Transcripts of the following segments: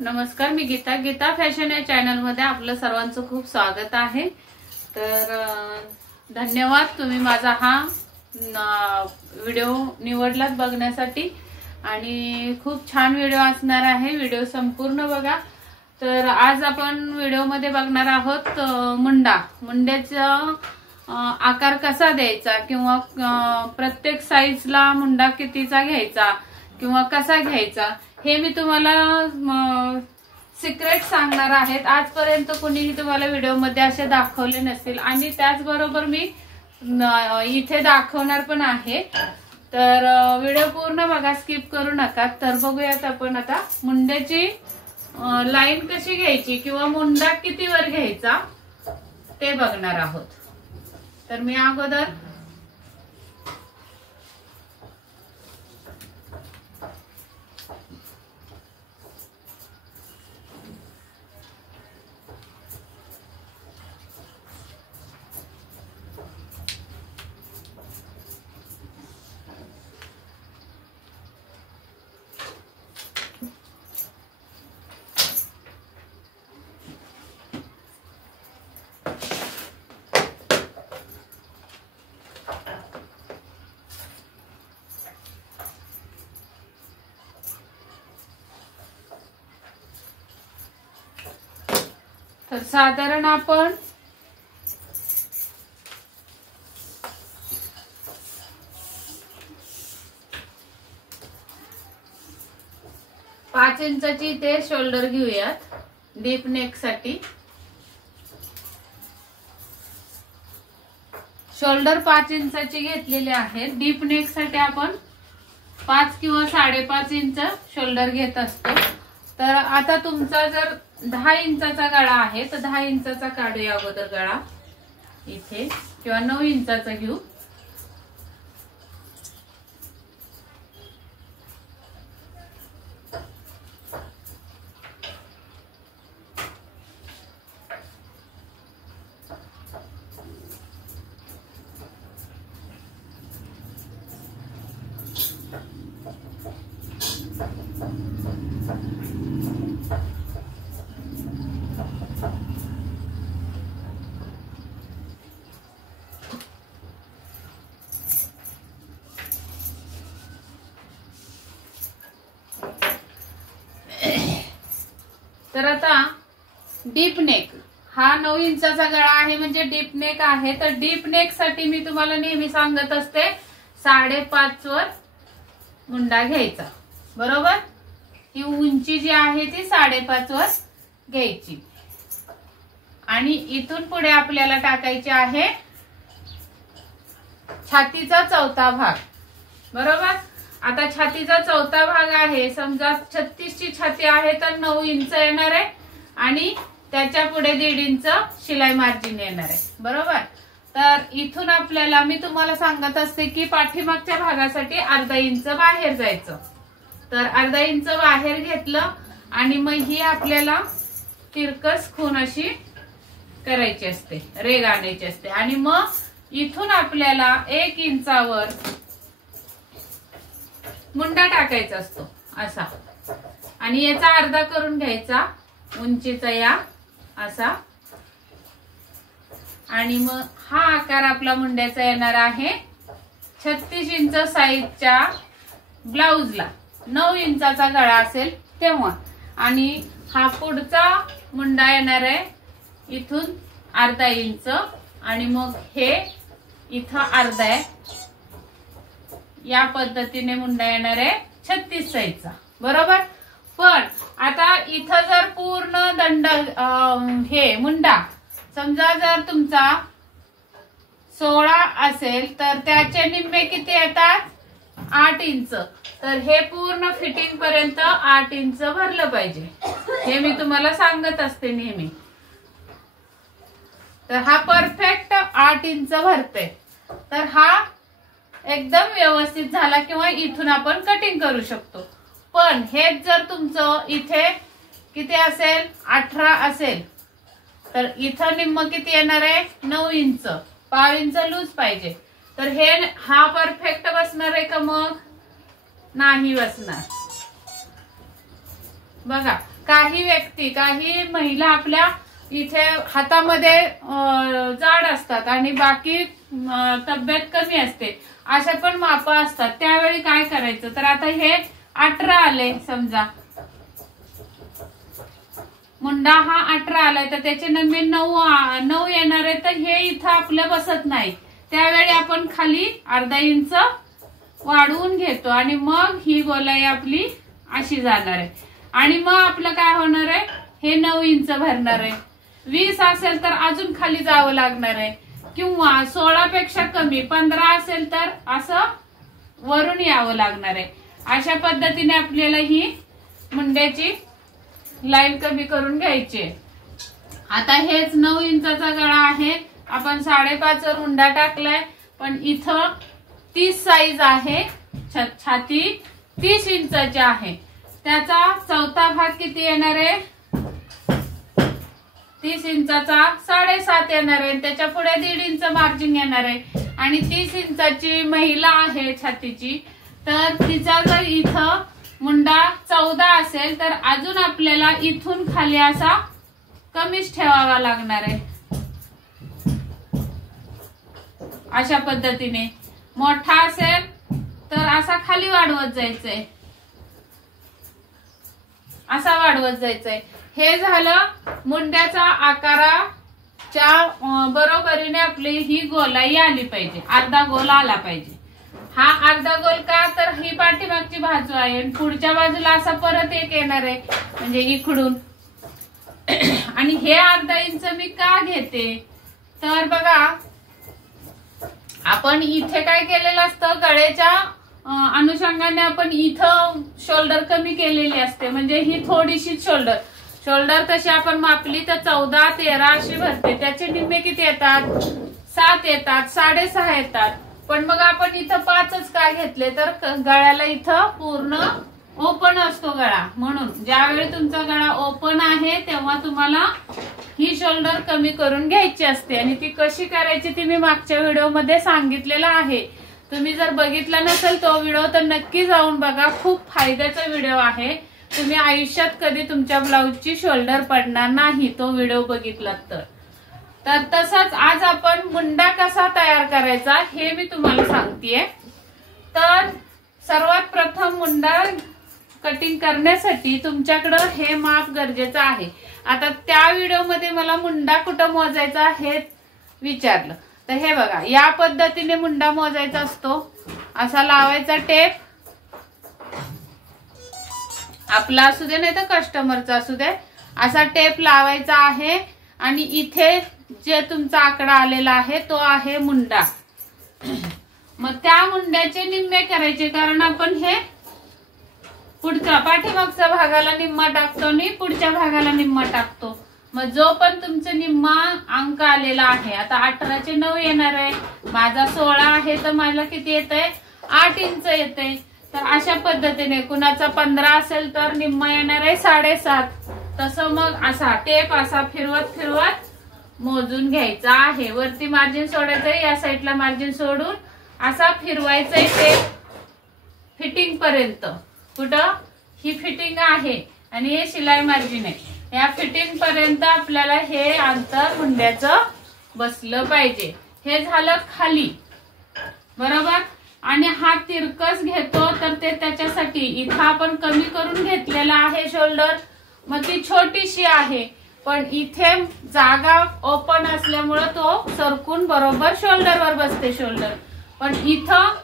नमस्कार, मी गीता फॅशन या चॅनल मध्ये आपलं सर्वांचं खूप स्वागत आहे। तर धन्यवाद, तुम्ही माझा हा व्हिडिओ निवडलात बघण्यासाठी आणि खूप छान व्हिडिओ असणार आहे। व्हिडिओ संपूर्ण बघा। तर आज आपण व्हिडिओ मध्ये बघणार आहोत मुंड्याचा आकार कसा द्यायचा किंवा प्रत्येक साईजला मुंडा कितीचा घ्यायचा किंवा कसा घ्यायचा हे मी तुम्हाला सिक्रेट सांगणार आहेत। आजपर्यंत कोणीही तुम्हाला व्हिडिओ मध्ये असे दाखवले नसतील आणि त्याचबरोबर मी इथे दाखवणार पण आहे। तर व्हिडिओ पूर्ण बघा, स्किप करू नका। तर बघूयात आपण आता मुंड्याची लाईन कशी घ्यायची किंवा मुंडा कितीवर घ्यायचा ते बघणार आहोत। तर मी अगोदर तर साधारण आपण पाच इंचाची इथे शोल्डर घेऊयात डीप नेक साठी। शोल्डर 5 इंचाची घेतलेले आहे। डीप नेक साठी आपण 5 किंवा 5.5 इंच शोल्डर घेत असतो। तर आता तुमचा जर 10 इंचाचा गळा आहे तर 10 इंचाचा काढूया अगोदर गळा इथे, किंवा 9 इंचाचा घेऊ। तर आता डीप नेक हा 9 इंचाचा गळा आहे म्हणजे डीप नेक आहे। तर डीप नेक साठी मी तुम्हाला नेहमी सांगत असते 5.5 वर मुंडा घ्यायचा, बरोबर। ही उंची जी आहे ती 5.5 वर घ्यायची आणि इथून पुढे आपल्याला टाकायचे आहे छातीचा चौथा भाग, बरोबर। आता छातीचा चौथा भाग आहे, समजा 36 ची छाती आहे तर 9 इंच येणार आहे आणि त्याच्या पुढे 1.5 इंच शिलाई मार्जिन येणार आहे, बरोबर। तर इथून आपल्याला मी तुम्हाला सांगत असते की पाठीमागच्या भागासाठी अर्धा इंच बाहेर जायचं। तर अर्धा इंच बाहेर घेतलं आणि मग ही आपल्याला तिरकस खून अशी करायची असते, रेघ आणायची असते आणि मग इथून आपल्याला 1 इंचावर मुंडा टाकायचा असतो असा आणि याचा अर्धा करून घ्यायचा उंचीचा या असा आणि मग हा आकार आपला मुंड्याचा येणार आहे 36 इंच साईजच्या ब्लाउजला। 9 इंचाचा गळा असेल तेव्हा आणि हा पुढचा मुंडा येणार आहे इथून अर्धा इंच आणि मग हे इथं अर्धा आहे। या पद्धतीने मुंडा येणार आहे 36 साईजचा, बरोबर। पण आता इथं जर पूर्ण दंड हे मुंडा समजा जर तुमचा 16 असेल तर त्याचे निम्मे किती येतात 8 इंच। तर हे पूर्ण फिटिंग पर्यंत 8 इंच भरलं पाहिजे, हे मी तुम्हाला सांगत असते नेहमी। तर हा परफेक्ट 8 इंच भरते। तर हा एकदम व्यवस्थित झाला किंवा इथून आपण कटिंग करू शकतो। पण हेच जर तुमचं इथे किती असेल 18 असेल तर इथं निम्म किती येणार आहे 9 इंच, 5 इंच लूज पाहिजे। तर हे हा परफेक्ट बसणार आहे का मग नाही बसणार बघा। काही व्यक्ती, काही महिला आपल्या इथे हातामध्ये जाड असतात आणि बाकी तब्येत कमी असते, अशा पण माप असतात. त्यावेळी काय करायचं, तर आता हे 18 आले समजा, मुंडा हा 18 आलाय, तर त्याचे नंबर 9 येणार आहे, तर हे इथं आपलं बसत नाही. त्यावेळी आपण खाली अर्धा इंच वाढवून घेतो आणि मग ही गोलाई आपली अशी जाणार आहे. आणि मग आपलं काय होणार आहे, हे 9 इंच भरणार आहे. 20 असेल तर अजून खाली जावं लागणार आहे, किंवा 16 पेक्षा कमी 15 असेल तर असं वरून यावं लागणार आहे. अशा पद्धतीने आपल्याला ही मुंड्याची लाईन कमी करून घ्यायची. आता हेच 9 इंचाचा गळा आहे, आपण 5.5 वर मुंडा टाकलाय, पण इथं 30 साईज आहे, छाती 30 इंचाची आहे. त्याचा चौथा भाग किती येणार आहे, 30 इंचाचा 7.5 येणार आहे. त्याच्या पुढे 1.5 इंच मार्जिन येणार आहे. आणि 30 इंचाची महिला आहे छातीची, तर तिचा जर इथं मुंडा 14 असेल तर अजून आपल्याला इथून खाली असा कमीच ठेवावा लागणार आहे. अशा पद्धतीने मोठा असेल तर असा खाली वाढवत जायचंय, असा वाढवत जायचंय. हे झालं मुंड्याचा आकाराच्या बरोबरीने आपली ही गोलाई आली पाहिजे, अर्धा गोल आला पाहिजे. हा अर्धा गोल का, तर ही पाठीमागची बाजू आहे, पुढच्या बाजूला असा परत एक येणार आहे, म्हणजे इकडून. आणि हे अर्धा इंच मी का घेते, तर बघा आपण इथे काय केलेलं असतं, गळ्याच्या अनुषंगाने आपण इथं शोल्डर कमी केलेली असते, म्हणजे ही थोडीशी शोल्डर तशी आपण मापली तर 14, 13 अशी भरते. त्याचे निम्मे किती येतात, 7 येतात, 6.5 येतात. पण मग आपण इथं 5च काय घेतले, तर गळ्याला इथं पूर्ण ओपन असतो गळा, म्हणून ज्यावेळी तुमचा गळा ओपन आहे तेव्हा तुम्हाला ही शोल्डर कमी करून घ्यायची असते. आणि ती कशी करायची ती मी मागच्या व्हिडिओमध्ये सांगितलेलं आहे. तुम्ही जर बघितला नसेल तो व्हिडिओ तर नक्की जाऊन बघा, खूप फायद्याचा व्हिडिओ आहे. तुम्ही आयुष्यात कधी तुमच्या ब्लाऊजची शोल्डर पडणार नाही तो व्हिडिओ बघितलात तर. तसंच आज आपण मुंडा कसा तयार करायचा हे मी तुम्हाला सांगतेय. तर सर्वात प्रथम मुंडा कटिंग करण्यासाठी तुमच्याकडं हे माप गरजेचं आहे. आता त्या व्हिडिओमध्ये मला मुंडा कुठं मोजायचा हे विचारलं, तर हे बघा या पद्धतीने मुंडा मोजायचा असतो. असा लावायचा टेप, आपला असू दे नाही तर कस्टमरचा असू दे, असा टेप लावायचा आहे. आणि इथे जे तुमचा आकडा आलेला आहे तो आहे मुंडा. मग त्या मुंड्याचे निम्मे करायचे, कारण आपण हे पुढच्या पाठीमागच्या भागाला निम्मा टाकतो आणि पुढच्या भागाला निम्मा टाकतो. मग जो पण तुमचा निम्मा अंक आलेला आहे, आता 18चे 9 येणार आहे, माझा 16 आहे तर मला किती येतंय, 8 इंच येते. तर अशा पद्धतीने कुणाचा 15 असेल तर निम्मा येणार आहे 7.5. तसं मग असा टेप असा फिरवत मोजून घ्यायचा आहे. वरती मार्जिन सोडायचंय, या साईडला मार्जिन सोडून असा फिरवायचंय टेप फिटिंग पर्यंत. कुठं ही फिटिंग आहे आणि हे शिलाई मार्जिन आहे, या फिटिंग पर्यंत आपल्याला हे अंतर मुंड्याचं बसलं पाहिजे. हे झालं खाली, बरोबर. आणि हा तिरकस घेतो तर ते त्याच्यासाठी इथं आपण कमी करून घेतलेला आहे शोल्डर, मग ती छोटीशी आहे, पण इथे जागा ओपन असल्यामुळं तो सरकून बरोबर शोल्डरवर बसते शोल्डर. पण इथं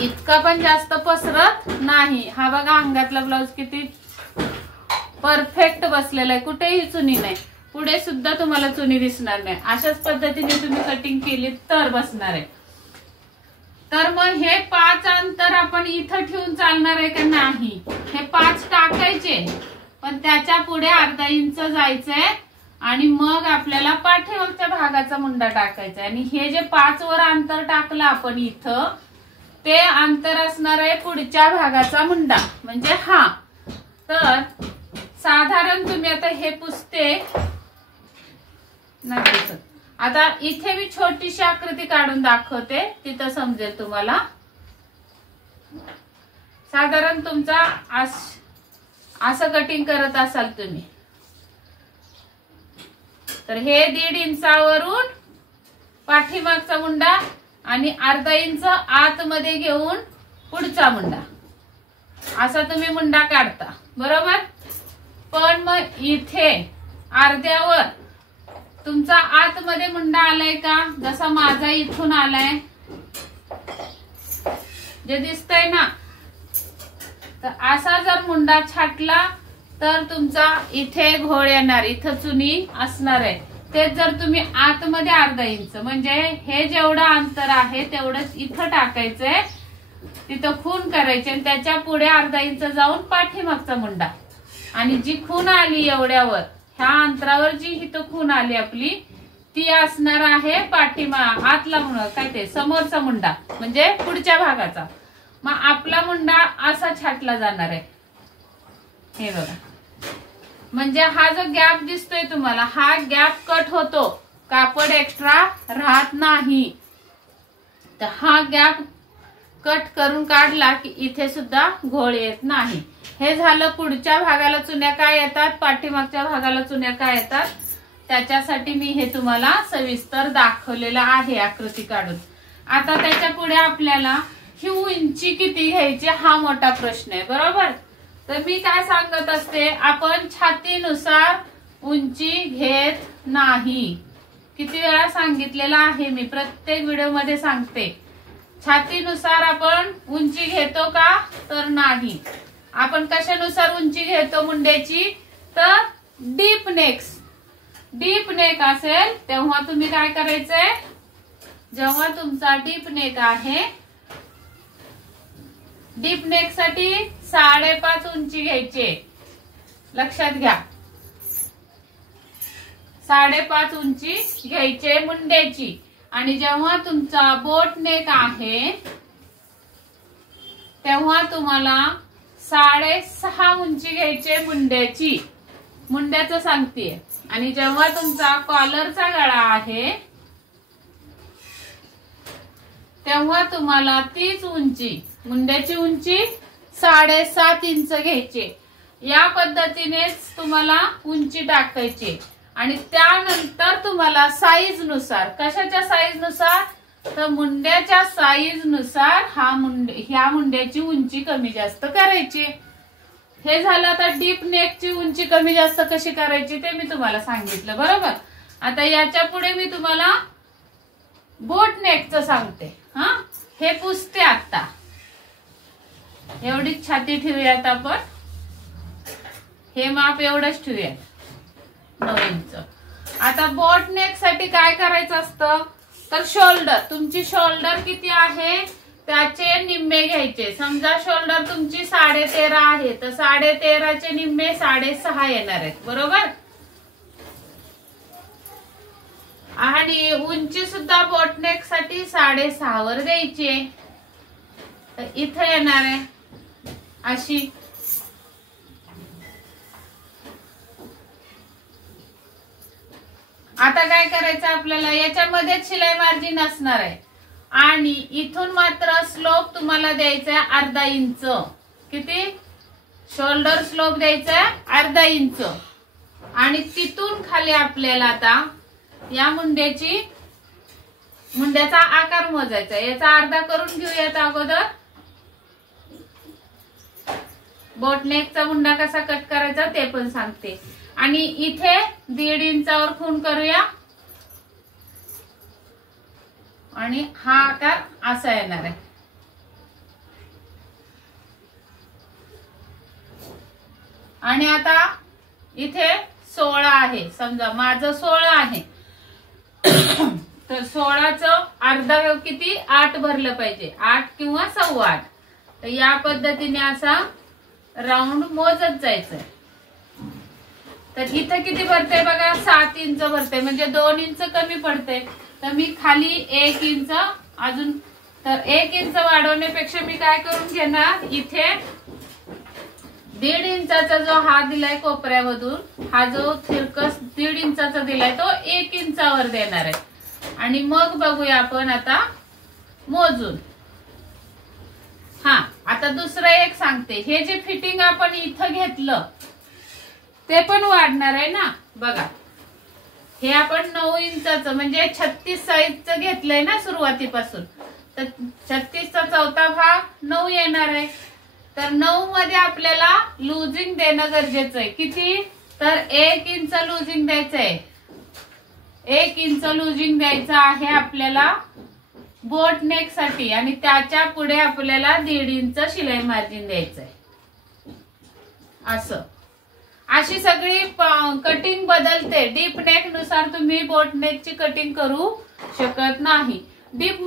इतका पण जास्त पसरत नाही. हा बघा अंगातला ब्लाऊज किती परफेक्ट बसलेला आहे, कुठेही चुनी नाही, पुढे सुद्धा तुम्हाला चुनी दिसणार नाही. अशाच पद्धतीने तुम्ही कटिंग केली तर बसणार आहे. तर मग हे 5 अंतर आपण इथं ठेवून चालणार आहे का नाही, हे 5 टाकायचे, पण त्याच्या पुढे अर्धा इंच जायचंय आणि मग आपल्याला पाठीमागच्या भागाचा मुंडा टाकायचा. आणि हे जे 5 वर अंतर टाकलं आपण इथं, ते अंतर असणार आहे पुढच्या भागाचा मुंडा, म्हणजे हा. तर साधारण तुम्ही आता हे पुसते नाही दिसत, आता इथे मी छोटीशी आकृती काढून दाखवते, तिथं समजेल तुम्हाला. साधारण तुमचा असं कटिंग करत असाल तुम्ही तर हे 1.5 इंचावरून पाठीमागचा मुंडा आणि अर्धा इंच आतमध्ये घेऊन पुढचा मुंडा असा तुम्ही मुंडा काढता बरोबर। पण मग इथे अर्ध्यावर तुमचा आतमध्ये मुंडा आलाय का, जसा माझा इथून आलाय जे दिसतंय ना, तर असा जर मुंडा छाटला तर तुमचा इथे घोळ येणार, इथं चुनी असणार आहे। ते जर तुम्ही आतमध्ये अर्धा इंच म्हणजे हे जेवढं अंतर आहे तेवढंच इथं टाकायचंय, तिथं खून करायची आणि त्याच्या पुढे अर्धा इंच जाऊन पाठीमागचा मुंडा आणि जी खून आली एवढ्यावर ह्या अंतरावर जी इथं खून आली आपली ती असणार आहे आतला मुंडा, काय ते समोरचा मुंडा म्हणजे पुढच्या भागाचा। मग आपला मुंडा असा छाटला जाणार आहे, हे बघा। म्हणजे हा जो गॅप दिसतोय तुम्हाला हा गॅप कट होतो, कापड एक्स्ट्रा राहत नाही। तर हा गॅप कट करून काढला की इथे सुद्धा घोळ येत नाही। हे झालं पुढच्या भागाला चुन्या काय येतात, पाठीमागच्या भागाला चुन्या काय येतात, त्याच्यासाठी मी हे तुम्हाला सविस्तर दाखवलेलं आहे आकृती काढून। आता त्याच्या पुढे आपल्याला ही उंची किती घ्यायची हा मोठा प्रश्न आहे बरोबर। तर मी काय सांगत असते, आपण छातीनुसार उंची घेत नाही। किती वेळा सांगितलेलं आहे मी, प्रत्येक व्हिडिओ मध्ये सांगते, छातीनुसार आपण उंची घेतो का, तर नाही। आपण कशानुसार उंची घेतो मुंड्याची, तर डीप नेक असेल तेव्हा तुम्ही काय करायचंय, जेव्हा तुमचा डीप नेक आहे, डीप नेक साठी 5.5 उंची घ्यायची, लक्षात घ्या। 5.5 उंची घ्यायचे मुंड्याची। आणि जेव्हा तुमचा बोट नेक आहे तेव्हा तुम्हाला 6.5 उंची घ्यायचे मुंड्याची, मुंड्याचं सांगतेय। आणि जेव्हा तुमचा कॉलरचा गळा आहे तेव्हा तुम्हाला तीच उंची, मुंड्याची उंची 7.5 इंच घ्यायचे। या पद्धतीनेच तुम्हाला उंची टाकायची आणि त्यानंतर तुम्हाला साईज नुसार, कशाच्या साईज नुसार, तर मुंड्याच्या साईज नुसार ह्या मुंड्याची उंची कमी जास्त करायची। हे झालं। आता डीप नेकची उंची कमी जास्त कशी करायची ते मी तुम्हाला सांगितलं बरोबर। आता याच्या पुढे मी तुम्हाला बोट नेकचं सांगते। हे पुसते आता, एवढीच छाती ठेवूयात आपण, हे माप एवढंच ठेवूयात 9 इंच। आता बोट नेक साठी काय करायचं असतं, तर शोल्डर, तुमची शोल्डर किती आहे त्याचे निम्मे घ्यायचे। समजा शोल्डर तुमची 13.5 आहे तर 13.5 चे निम्मे 6.5 येणार आहेत बरोबर। आणि उंची सुद्धा बोटनेक साठी 6.5 वर द्यायची, तर इथे येणार आहे अशी। आता काय करायचं आपल्याला, याच्यामध्ये शिलाई मार्जिन असणार आहे आणि इथून मात्र स्लोप तुम्हाला द्यायचा आहे अर्धा इंच। किती, शोल्डर स्लोप द्यायचा आहे अर्धा इंच। आणि तिथून खाली आपल्याला आता या मुंड्याचा आकार मोजायचा, याचा अर्धा करून घेऊयात अगोदर। बोटनेकचा मुंडा कसा कट करायचा ते पण सांगते। आणि इथे 1.5 इंचावर खून करूया आणि हा आकार असा येणार आहे। आणि आता इथे 16 आहे, समजा माझं 16 आहे तर 16चं अर्धा किती, 8 भरलं पाहिजे, 8 किंवा 8.25। तर या पद्धतीने असा राऊंड मोजत जायचंय। तर इथं किती भरते बघा, 7 इंच भरते, म्हणजे 2 इंच कमी पडते। तर मी खाली 1 इंच अजून, तर 1 इंच वाढवण्यापेक्षा मी काय करून घेणार, इथे 1.5 इंचाचा जो हा दिलाय कोपऱ्यामधून, हा जो तिरकस 1.5 इंचाचा दिलाय तो 1 इंचावर देणार आहे। आणि मग बघूया आपण आता मोजून, हा आता दुसरं एक सांगते, हे जे फिटिंग आपण इथं घेतलं ते पण वाढणार आहे ना. बघा हे आपण 9 इंचाचं म्हणजे 36 साईजचं घेतलंय ना सुरुवातीपासून, तर 36चा चौथा भाग 9 येणार आहे. तर 9 मध्ये आपल्याला लुजिंग देणं गरजेचं आहे. किती? तर 1 इंच लुजिंग द्यायचं आहे. 1 इंच लुजिंग द्यायचं आहे आपल्याला बोट नेक साठी, आणि त्याच्या पुढे आपल्याला 1.5 इंच शिलाई मार्जिन द्यायचं आहे. असं अशी सगळी कटिंग बदलते. डीप नेक नुसार तुम्ही बोट नेकची कटिंग करू शकत नाही. डीप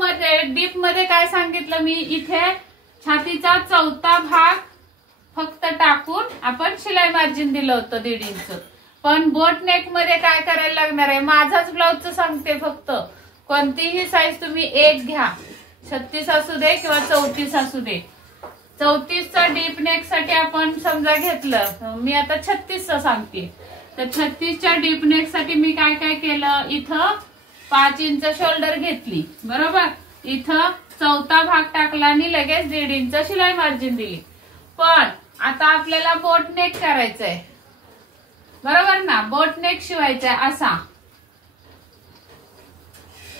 मध्ये काय सांगितलं मी, इथे छातीचा चौथा भाग फक्त टाकून आपण शिलाई मार्जिन दिलं होतं 1.5 इंच. पण बोट नेक मध्ये काय करायला लागणार आहे, माझाच ब्लाउजचं सांगते फक्त. कोणतीही साईज तुम्ही एक घ्या, 36 असू दे किंवा 34 असू दे. 34चा डीप नेक साठी आपण समजा घेतलं, मी आता 36चा सांगते. तर 36च्या डीप नेक साठी मी काय काय केलं, इथं 5 इंच शोल्डर घेतली, बरोबर. इथं चौथा भाग टाकला आणि लगेच 1.5 इंच शिलाई मार्जिन दिली. पण आता आपल्याला बोट नेक करायचंय, बरोबर ना. बोट नेक शिवायचाय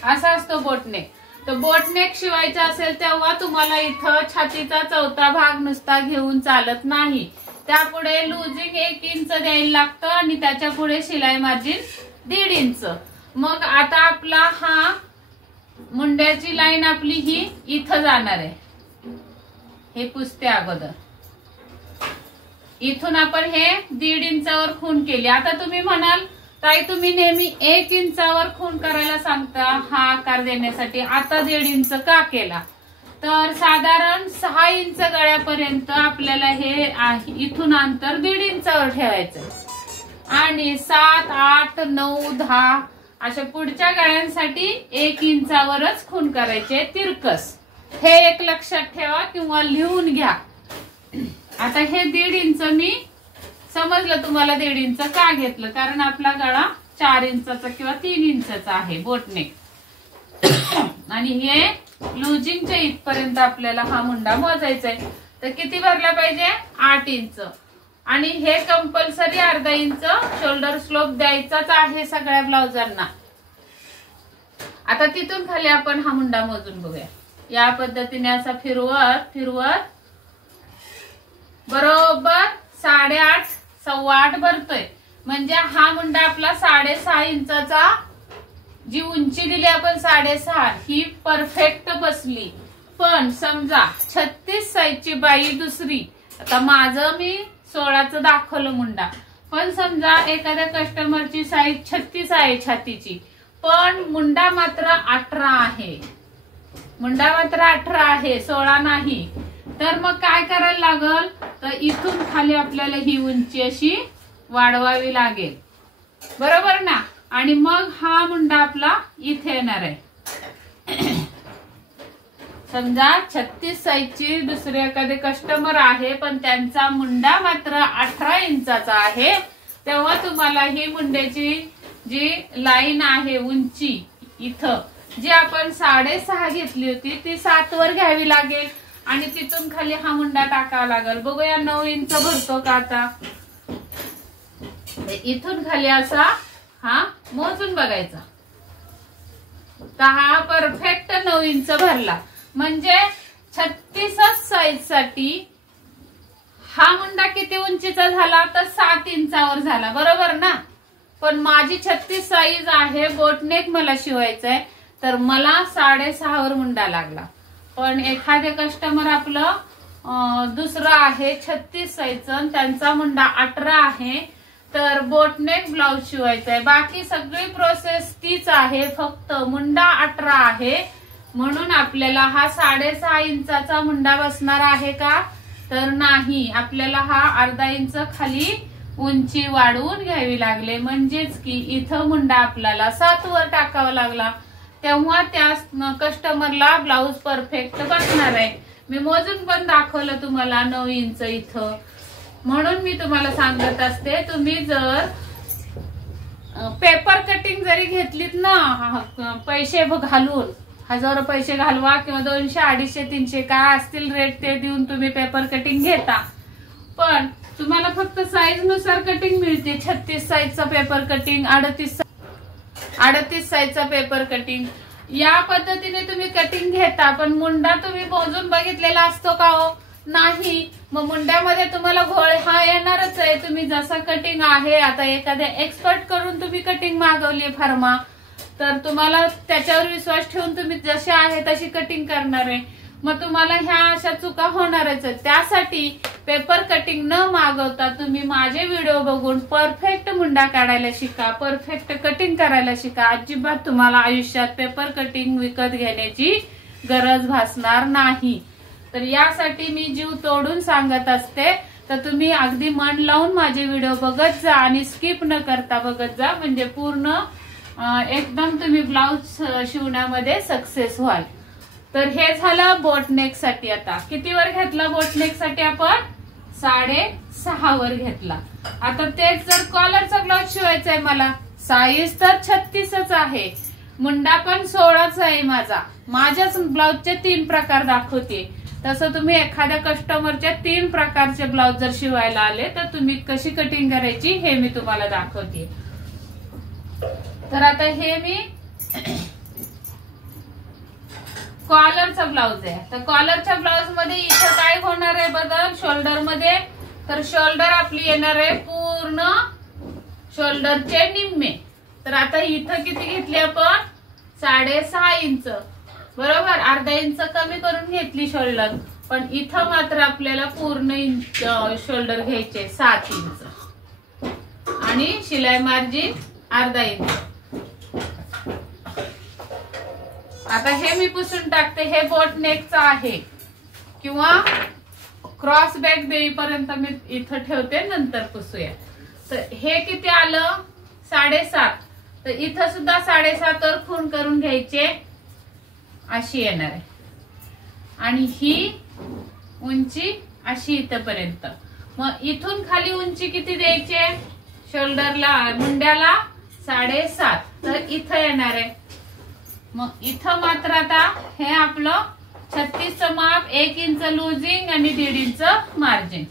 असा असतो बोट नेक. तर बोट नेक शिवायचा असेल तेव्हा तुम्हाला इथं छातीचा चौथा भाग नुसता घेऊन चालत नाही. त्यापुढे लुजिंग 1 इंच द्यायला लागतं आणि त्याच्या पुढे शिलाई मार्जिन 1.5 इंच. मग आता आपला हा मुंड्याची लाईन आपली ही इथं जाणार आहे. हे पुसते अगोदर. इथून आपण हे 1.5 इंचावर खून केली. आता तुम्ही म्हणाल ताई तुम्ही नेहमी 1 इंचावर खून करायला सांगता हा आकार देण्यासाठी, आता 1.5 इंच का केला. तर साधारण 6 इंच गळ्यापर्यंत आपल्याला हे इथून अंतर 1.5 इंचावर ठेवायचं, आणि 7, 8, 9, 10 अशा पुढच्या गळ्यांसाठी 1 इंचावरच खून करायचे तिरकस. हे एक लक्षात ठेवा किंवा लिहून घ्या. आता हे 1.5 इंच मी समजलं तुम्हाला 1.5 इंच का घेतलं, कारण आपला गळा 4 इंचाचा किंवा 3 इंचाचा आहे बोटनेक. आणि हे लुजिंगच्या इथपर्यंत आपल्याला हा मुंडा मोजायचा आहे. तर किती भरला पाहिजे, 8 इंच. आणि हे कंपल्सरी अर्धा इंच शोल्डर स्लोप द्यायचाच आहे सगळ्या ब्लाउजांना. आता तिथून खाली आपण हा मुंडा मोजून बघूया. या पद्धतीने असा फिरवत बरोबर 8.5 8.25 भरतोय. म्हणजे हा मुंडा आपला 6.5 इंचाचा, जी उंची दिली आपण 6.5 ही परफेक्ट बसली. पण समजा 36 साईजची बाई दुसरी, आता माझं मी 16चं दाखवलं मुंडा, पण समजा एखाद्या कस्टमरची साईज 36 आहे छातीची, पण मुंडा मात्र 18 आहे, 16 नाही. तर मग काय करायला लागल, तर इथून खाली आपल्याला ही उंची अशी वाढवावी लागेल, बरोबर ना. आणि मग हा मुंडा आपला इथे येणार आहे. समजा 36 साईजची दुसरे एखादे कस्टमर आहे, पण त्यांचा मुंडा मात्र 18 इंचाचा आहे, तेव्हा तुम्हाला ही मुंड्याची जी लाईन आहे उंची इथं, जी आपण 6.5 घेतली होती ती 7 वर घ्यावी लागेल, आणि तिथून खाली हा मुंडा टाकावा लागेल. बघूया 9 इंच भरतो का आता. इथून खाली असा हा मोजून बघायचा. तर हा परफेक्ट 9 इंच भरला. म्हणजे 36 साईज साठी हा मुंडा किती उंचीचा झाला, तर 7 इंचावर झाला, बरोबर ना. पण माझी 36 साईज आहे, बोटनेक मला शिवायचं आहे, तर मला 6.5 वर मुंडा लागला. पण एखादे कस्टमर आपलं दुसरं आहे 36 साईजचं, त्यांचा मुंडा 18 आहे, तर बोटनेक ब्लाउज शिवायचा आहे. बाकी सगळी प्रोसेस तीच आहे, फक्त मुंडा 18 आहे, म्हणून आपल्याला हा 6.5 इंचाचा मुंडा बसणार आहे का, तर नाही. आपल्याला हा अर्धा इंच खाली उंची वाढवून घ्यावी लागले, म्हणजेच की इथं मुंडा आपल्याला 7 वर टाकावा लागला, तेव्हा त्या कस्टमरला ब्लाउज परफेक्ट बसणार आहे. मी मोजून पण दाखवलं तुम्हाला 9 इंच इथं. म्हणून मी तुम्हाला सांगत असते, तुम्ही जर पेपर कटिंग जरी घेतलीत ना पैसे घालून, 1000 पैसे घालवा किंवा 200, 250, 300 काय असतील रेट ते देऊन तुम्ही पेपर कटिंग घेता, पण तुम्हाला फक्त साईज नुसार कटिंग मिळते. 36 साईजचा पेपर कटिंग, 38 साईजचा पेपर कटिंग, या पद्धतीने तुम्ही कटिंग घेता. पण मुंडा तुम्ही मोजून बघितलेला असतो का हो? नाही. मग मुंड्यामध्ये तुम्हाला घोळ हा येणारच आहे. तुम्ही जसा कटिंग आहे, आता एखाद्या एक्सपर्ट करून तुम्ही कटिंग मागवली फार्मा, तर तुम्हाला त्याच्यावर विश्वास ठेवून तुम्ही जशी आहे तशी कटिंग करणार आहे. मग तुम्हाला ह्या अशा चुका होणारच आहेत. त्यासाठी पेपर कटिंग न मागवता तुम्ही माझे व्हिडिओ बघून परफेक्ट मुंडा काढायला शिका, परफेक्ट कटिंग करायला शिका. अजिबात तुम्हाला आयुष्यात पेपर कटिंग विकत घेण्याची गरज भासणार नाही. तर यासाठी मी जीव तोडून सांगत असते. तर तुम्ही अगदी मन लावून माझे व्हिडिओ बघत जा आणि स्किप न करता बघत जा, म्हणजे पूर्ण एकदम तुम्ही ब्लाउज शिवण्यामध्ये सक्सेस व्हाल. तर हे झालं बोटनेक साठी. आता किती वर घेतला बोटनेक साठी आपण? 6.5 वर घेतला. आता तेच जर कॉलरचा ब्लाउज शिवायचा आहे मला, साईज तर 36च आहे, मुंडा पण 16च आहे माझा. माझ्याच ब्लाउजचे 3 प्रकार दाखवते. तसं तुम्ही एखाद्या कस्टमरच्या 3 प्रकारचे ब्लाउज जर शिवायला आले तर तुम्ही कशी कटिंग करायची हे मी तुम्हाला दाखवते. तर आता हे मी कॉलरचा ब्लाउज आहे. तर कॉलरच्या ब्लाउज मध्ये इथं काय होणार आहे बदल शोल्डर मध्ये? तर शोल्डर आपली येणार आहे पूर्ण शोल्डरचे निम्मे. तर आता इथं किती घेतली आपण? 6.5 इंच, बरोबर. अर्धा इंच कमी करून घेतली शोल्डर, पण इथं मात्र आपल्याला पूर्ण इंच शोल्डर घ्यायचे 7 इंच आणि शिलाई मार्जिन अर्धा इंच. आता हे मी पुसून टाकते. हे बोट नेकचं आहे किंवा क्रॉस बॅक देईपर्यंत मी इथं ठेवते, नंतर पुसूया. तर हे किती आलं? 7.5. तर इथं सुद्धा 7.5 वर खून करून घ्यायचे, अशी येणार आहे. आणि ही उंची अशी इथपर्यंत. मग इथून खाली उंची किती द्यायचे शोल्डरला, मुंड्याला? 7.5. तर इथं येणार आहे. मग इथं मात्र आता हे आपलं 36चं माप, 1 इंच लुजिंग आणि 1.5 इंच मार्जिन.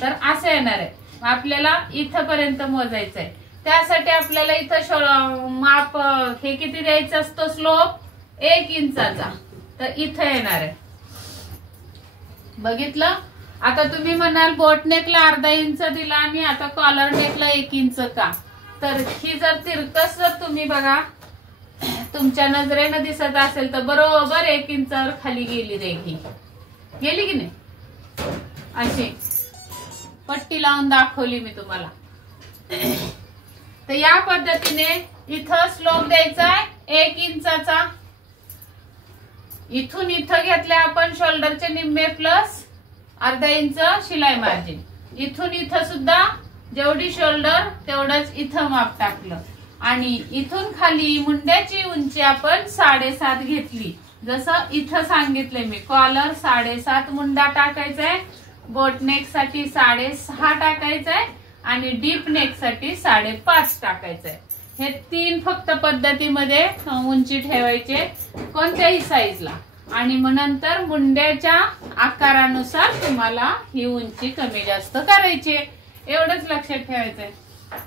तर असं येणार आहे. आपल्याला इथपर्यंत मोजायचं आहे. त्यासाठी आपल्याला इथं माप हे किती द्यायचं असतो स्लोप? 1 इंचाचा. तर इथं येणार आहे. बघितलं? आता तुम्ही म्हणाल बोटनेकला अर्धा इंच दिला आणि आता कॉलर नेकला 1 इंच का? तर ही जर तिरकस जर तुम्ही बघा तुमच्या नजरेनं दिसत असेल तर बरोबर 1 इंचावर खाली गेली रेघी. गेली की नाही? अशी पट्टी लावून दाखवली मी तुम्हाला. तर या पद्धतीने इथं स्लोप द्यायचा आहे 1 इंचाचा. इथून इथं घेतले आपण शोल्डरचे निम्मे प्लस अर्धा इंच शिलाई मार्जिन. इथून इथं सुद्धा जेवढी शोल्डर तेवढंच इथं माप टाकलं. आणि इथून खाली मुंड्याची उंची आपण 7.5 घेतली. जसं इथं सांगितलंय मी, कॉलर 7.5 मुंडा टाकायचाय, बोटनेक साठी 6.5 टाकायचाय आणि डीप नेक साठी 5.5 टाकायचंय. हे 3 फक्त पद्धतीमध्ये उंची ठेवायचे कोणत्याही साईजला. आणि मग नंतर मुंड्याच्या आकारानुसार तुम्हाला ही उंची कमी जास्त करायची, एवढंच लक्षात ठेवायचंय.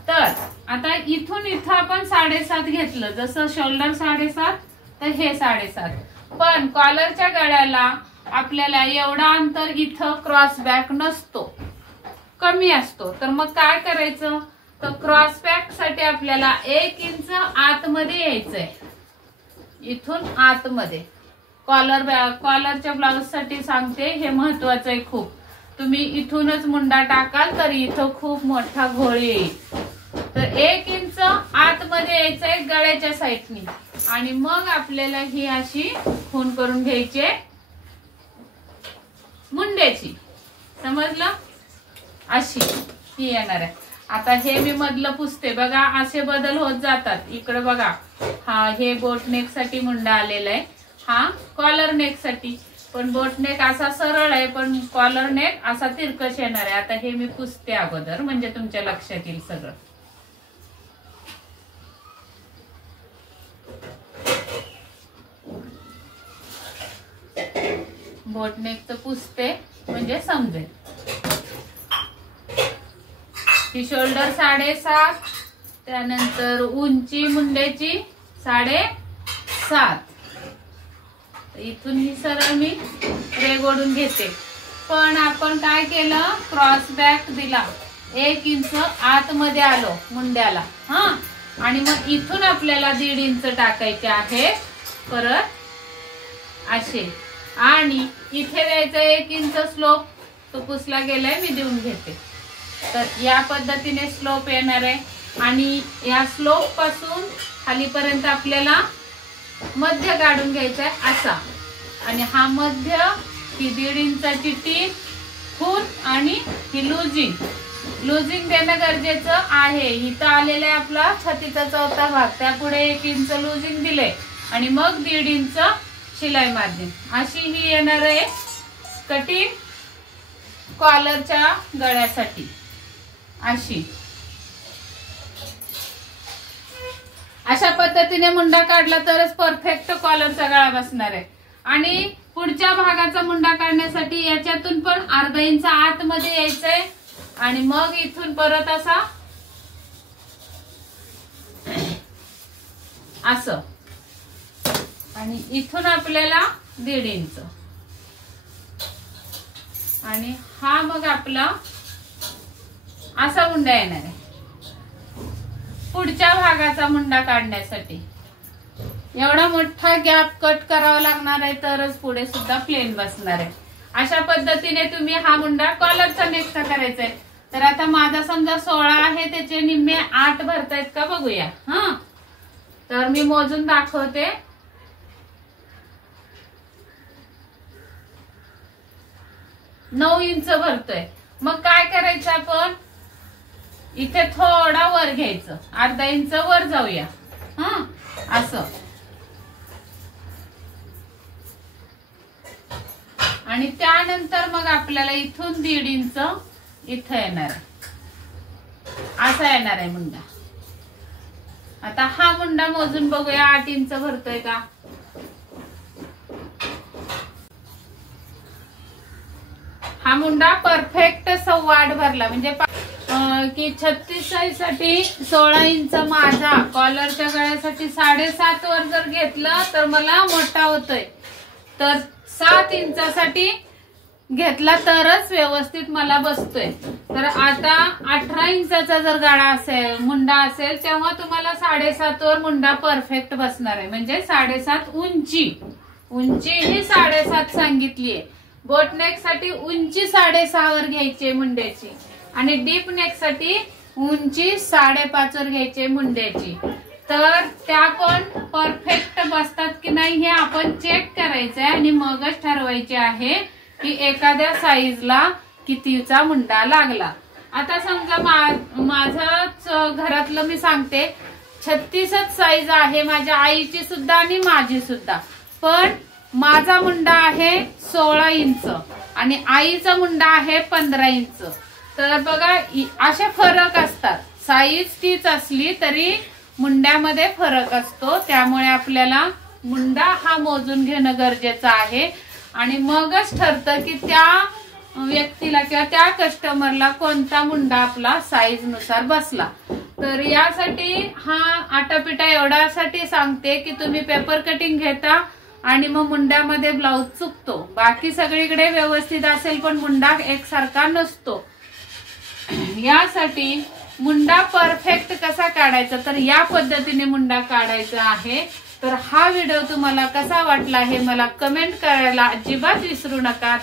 तर आता इथून इथं आपण 7.5 घेतलं, जसं शोल्डर 7.5 तर हे 7.5. पण कॉलरच्या गळ्याला आपल्याला एवढा अंतर इथं क्रॉस बॅक नसतो, कमी असतो. तर मग काय करायचं? तर क्रॉस बॅक साठी आपल्याला 1 इंच आतमध्ये यायचंय, इथून आतमध्ये. कॉलरच्या ब्लाउज साठी सांगते, हे महत्वाचं आहे खूप. तुम्ही इथूनच मुंडा टाकाल तर इथं खूप मोठा घोळ येईल. तर 1 इंच आतमध्ये यायचंय गळ्याच्या साईडनी आणि मग आपल्याला ही अशी खून करून घ्यायची मुंड्याची. समजलं? अशी ही येणार आहे. आता हे मी मधलं पुसते बघा, असे बदल होत जातात. इकडे बघा, हा हे बोट नेक साठी मुंडा आलेला आहे, हा कॉलर नेक साठी. पण बोट नेक असा सरळ आहे, पण कॉलर नेक असा तिरकस येणार आहे. आता हे मी पुसते अगोदर, म्हणजे तुमच्या लक्षात येईल सगळं. बोटनेकचं पुसते म्हणजे समजेल. ही शोल्डर 7.5, त्यानंतर उंची मुंड्याची 7.5. इथून ही सरळ मी रेग ओढून घेते. पण आपण काय केलं, क्रॉस बॅक दिला, 1 इंच आतमध्ये आलो मुंड्याला. हा, आणि मग इथून आपल्याला 1.5 इंच टाकायचे आहे परत असे, आणि इथे द्यायचं 1 इंच स्लोप. तो पुसला गेलाय, मी देऊन घेते. तर या पद्धतीने स्लोप येणार आहे, आणि या स्लोप पासून खालीपर्यंत आपल्याला मध्य काढून घ्यायचा आहे असा. आणि हा मध्य, ही 1.5 इंचाची टीप, खून आणि ही लुजिंग देणं गरजेचं आहे. इथं आलेला आहे आपला छातीचा 4था भाग, त्यापुढे 1 इंच लुजिंग दिले आणि मग 1.5 इंच शिलाई मार्जिन. अशी ही येणार आहे कटिंग कॉलरच्या गळ्यासाठी. अशा पद्धतीने मुंडा काढला तरच परफेक्ट कॉलरचा गळा बसणार आहे. आणि पुढच्या भागाचा मुंडा काढण्यासाठी याच्यातून पण 1/2 इंच आतमध्ये यायचंय, आणि मग इथून परत असं, आणि इथून आपल्याला 1.5 इंच, आणि हा मग आपला असा मुंडा येणार आहे. पुढच्या भागाचा मुंडा काढण्यासाठी एवढा मोठा गॅप कट करावा लागणार आहे, तरच पुढे सुद्धा प्लेन बसणार आहे. अशा पद्धतीने तुम्ही हा मुंडा कॉलरचा नेकचा करायचा आहे. तर आता माझा समजा 16 आहे, त्याचे निम्मे 8 भरतायत का बघूया. हा, तर मी मोजून दाखवते. 9 इंच भरतोय. मग काय करायचं, आपण इथे थोडा वर घ्यायचं, 1/2 इंच वर जाऊया. हा, असं, आणि त्यानंतर मग आपल्याला इथून 1.5 इंच इथं येणार आहे, असा येणार आहे मुंडा. आता हा मुंडा मोजून बघूया, 8 इंच भरतोय का. हा मुंडा परफेक्ट 8.25 भरला, म्हणजे की 36 साईजसाठी 16 इंच माझा, कॉलरच्या गळ्यासाठी 7.5 वर जर घेतलं तर मला मोठा होतोय. तर 7 इंचासाठी घेतला तरच व्यवस्थित मला बसतोय. तर आता 18 इंचाचा जर गळा असेल, मुंडा असेल, तेव्हा तुम्हाला 7.5 वर मुंडा परफेक्ट बसणार आहे. म्हणजे 7.5 उंची ही 7.5 सांगितलीये. बोटनेक साठी उंची 6.5 वर घ्यायची मुंड्याची, आणि डीप नेक साठी उंची 5.5 वर घ्यायची मुंड्याची. तर त्या पण परफेक्ट बसतात की नाही हे आपण चेक करायचंय, आणि मगच ठरवायचे आहे की एखाद्या साईजला कितीचा मुंडा लागला. आता समजा माझाच घरातलं मी सांगते, 36च साईज आहे माझ्या आईची सुद्धा आणि माझी सुद्धा, पण माझा मुंडा आहे 16 इंच आणि आईचा मुंडा आहे 15 इंच. तर बघा असे फरक असतात. साईज तीच असली तरी मुंड्यामध्ये फरक असतो. त्यामुळे आपल्याला मुंडा हा मोजून घेणं गरजेचं आहे, आणि मगच ठरतं की त्या व्यक्तीला किंवा त्या कस्टमरला कोणता मुंडा आपला साईज नुसार बसला. तर यासाठी हा आटापिटा एवढ्यासाठी सांगते की तुम्ही पेपर कटिंग घेता आणि मग मुंड्यामध्ये ब्लाऊज चुकतो. बाकी सगळीकडे व्यवस्थित असेल पण मुंडा एकसारखा नसतो. यासाठी मुंडा परफेक्ट कसा काढायचा, तर या पद्धतीने मुंडा काढायचा आहे. तर हा व्हिडिओ तुम्हाला कसा वाटला हे मला कमेंट करायला अजिबात विसरू नका.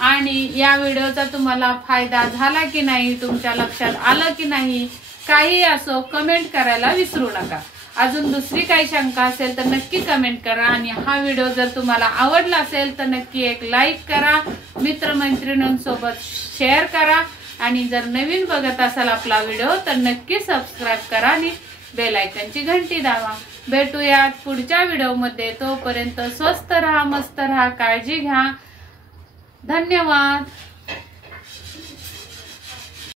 आणि या व्हिडिओचा तुम्हाला फायदा झाला की नाही, तुमच्या लक्षात आलं की नाही, काही असो कमेंट करायला विसरू नका. अजून दुसरी काही शंका असेल तर नक्की कमेंट करा. आणि हा व्हिडिओ जर तुम्हाला आवडला असेल तर नक्की एक लाईक करा, मित्रमैत्रिणींसोबत शेअर करा, आणि जर नवीन बघत असाल आपला व्हिडिओ तर नक्की सबस्क्राईब करा आणि बेल आयकॉनची घंटी दाबा. भेटूयात पुढच्या व्हिडिओमध्ये. तोपर्यंत स्वस्त राहा, मस्त राहा, काळजी घ्या. धन्यवाद.